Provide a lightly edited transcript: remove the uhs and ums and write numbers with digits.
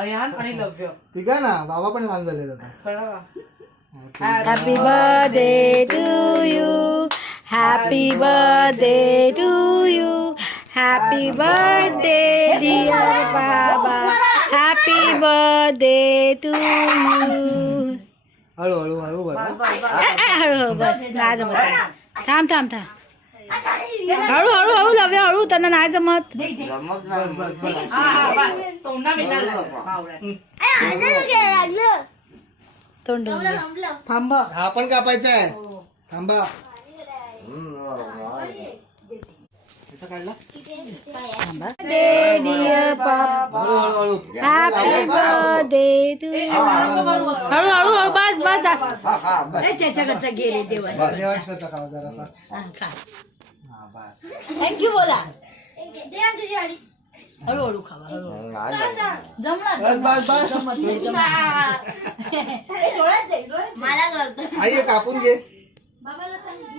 अयान आणि लव्य. ठीक आहे ना, बाबा पण लहान झाले आता. कळलं का? Happy birthday to you. Happy birthday to you. Happy birthday dear Baba. Happy birthday to you. हळू हळू हळू बरं. हळूहळू बस नाही जमत. थांब थांब थांब. हळू हळू हळू लव्या हळू, त्यांना नाही जमत. हा बस तोंडा मिळाला तोंड थांब. हा पण कापायचा आहे. थांबा. याचा काढला. birthday dear Baba. हळू हळू हळू. Happy birthday to you. हळू हळू हळू बस बस देवांशचा खावा जरासा. हा बस. थँक्यू बोला. हळूहळू खावा हळूहळू. बस बस बस. मला करतो आई हे कापून घे. बाबाला सांग.